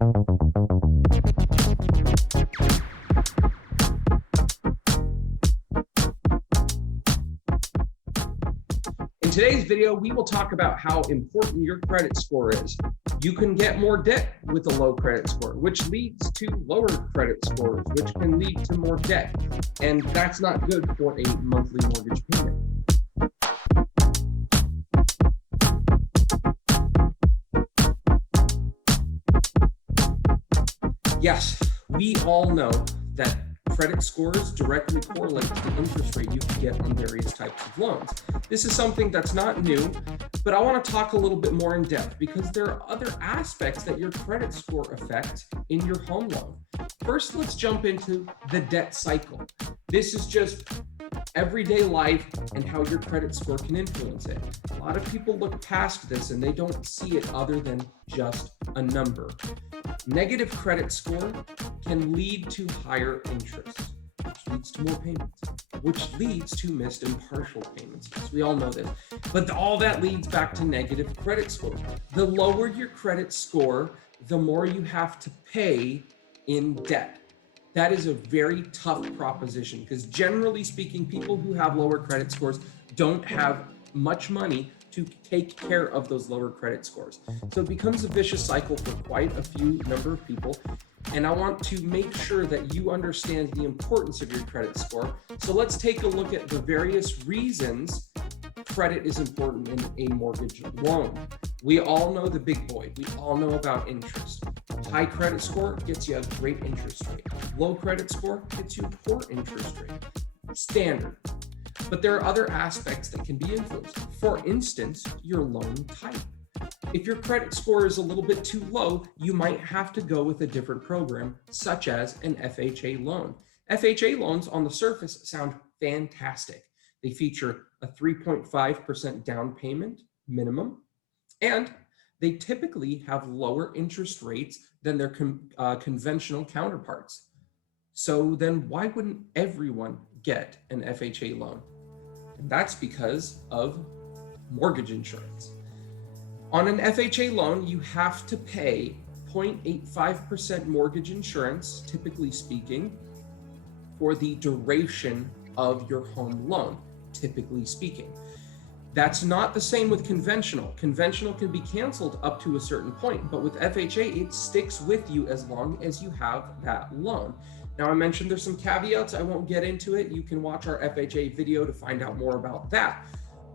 In today's video, we will talk about how important your credit score is. You can get more debt with a low credit score, which leads to lower credit scores, which can lead to more debt. And that's not good for a monthly mortgage payment. Yes, we all know that credit scores directly correlate to the interest rate you can get on various types of loans. This is something that's not new, but I want to talk a little bit more in depth because there are other aspects that your credit score affect in your home loan. First, let's jump into the debt cycle. This is just everyday life and how your credit score can influence it. A lot of people look past this and they don't see it other than just a number. Negative credit score can lead to higher interest, which leads to more payments, which leads to missed and partial payments. Yes, we all know this. But all that leads back to negative credit score. The lower your credit score, the more you have to pay in debt. That is a very tough proposition because generally speaking, people who have lower credit scores don't have much money to take care of those lower credit scores. So it becomes a vicious cycle for quite a few number of people. And I want to make sure that you understand the importance of your credit score. So let's take a look at the various reasons credit is important in a mortgage loan. We all know the big boy. We all know about interest. High credit score gets you a great interest rate. Low credit score gets you a poor interest rate. Standard. But there are other aspects that can be influenced. For instance, your loan type. If your credit score is a little bit too low, you might have to go with a different program, such as an FHA loan. FHA loans on the surface sound fantastic. They feature a 3.5% down payment minimum, and they typically have lower interest rates than their conventional counterparts. So then why wouldn't everyone get an FHA loan? And that's because of mortgage insurance. On an FHA loan, you have to pay 0.85% mortgage insurance, typically speaking, for the duration of your home loan, typically speaking. That's not the same with conventional. Conventional can be canceled up to a certain point, but with FHA, it sticks with you as long as you have that loan. Now, I mentioned there's some caveats. I won't get into it. You can watch our FHA video to find out more about that.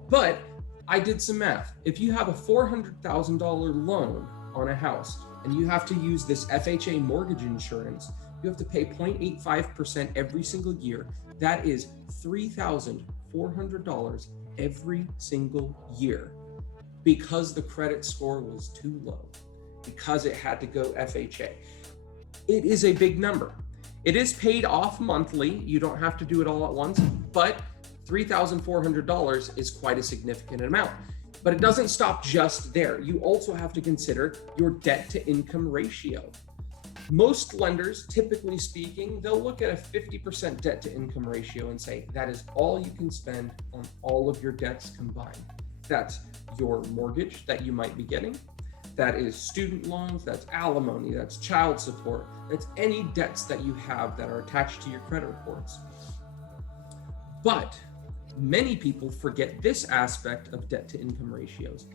But I did some math. If you have a $400,000 loan on a house and you have to use this FHA mortgage insurance, you have to pay 0.85% every single year. That is $3,400 every single year because the credit score was too low, because it had to go FHA. It is a big number. It is paid off monthly. You don't have to do it all at once, but $3,400 is quite a significant amount. But it doesn't stop just there. You also have to consider your debt to income ratio. Most lenders, typically speaking, they'll look at a 50% debt to income ratio and say, that is all you can spend on all of your debts combined. That's your mortgage that you might be getting. That is student loans, that's alimony, that's child support, that's any debts that you have that are attached to your credit reports. But many people forget this aspect of debt to income ratios.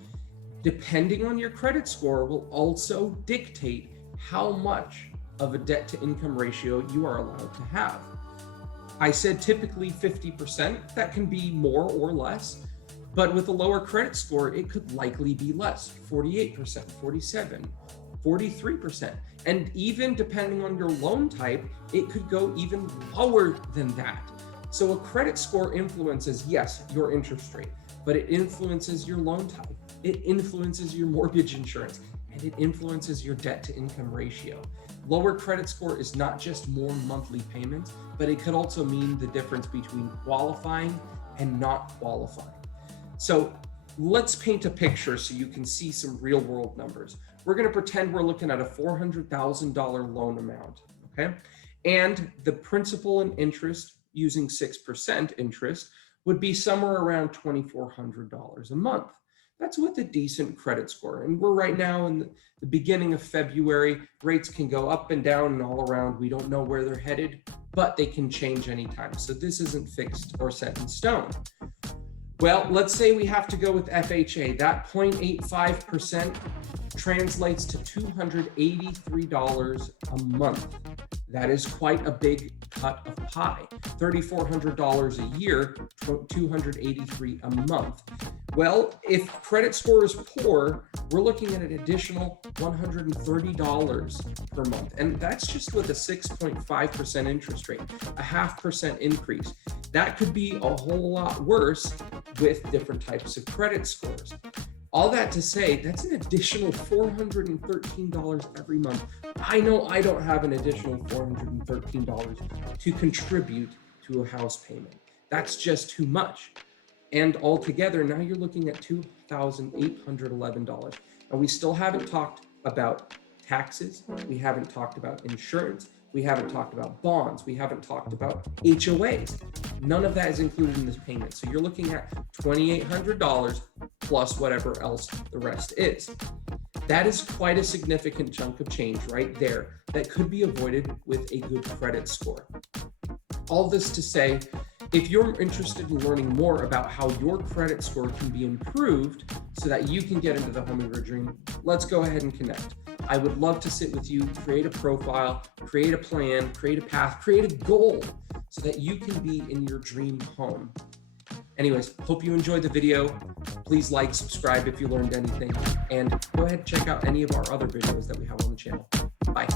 Depending on your credit score will also dictate how much of a debt to income ratio you are allowed to have. I said typically 50%, that can be more or less, but with a lower credit score, it could likely be less, 48%, 47%, 43%. And even depending on your loan type, it could go even lower than that. So a credit score influences, yes, your interest rate, but it influences your loan type. It influences your mortgage insurance, and it influences your debt to income ratio. Lower credit score is not just more monthly payments, but it could also mean the difference between qualifying and not qualifying. So let's paint a picture so you can see some real world numbers. We're going to pretend we're looking at a $400,000 loan amount, okay? And the principal and interest using 6% interest would be somewhere around $2,400 a month. That's with a decent credit score. And we're right now in the beginning of February. Rates can go up and down and all around. We don't know where they're headed, but they can change anytime. So this isn't fixed or set in stone. Well, let's say we have to go with FHA. That 0.85% translates to $283 a month. That is quite a big cut of pie. $3,400 a year, $283 a month. Well, if credit score is poor, we're looking at an additional $130 per month. And that's just with a 6.5% interest rate, a 0.5% increase. That could be a whole lot worse with different types of credit scores. All that to say, that's an additional $413 every month. I know I don't have an additional $413 to contribute to a house payment. That's just too much. And altogether, now you're looking at $2,811. And we still haven't talked about taxes. We haven't talked about insurance. We haven't talked about bonds. We haven't talked about HOAs. None of that is included in this payment. So you're looking at $2,800 plus whatever else the rest is. That is quite a significant chunk of change right there that could be avoided with a good credit score. All this to say, if you're interested in learning more about how your credit score can be improved so that you can get into the home of your dream, let's go ahead and connect. I would love to sit with you, create a profile, create a plan, create a path, create a goal so that you can be in your dream home. Anyways, hope you enjoyed the video. Please like, subscribe if you learned anything, and go ahead and check out any of our other videos that we have on the channel. Bye.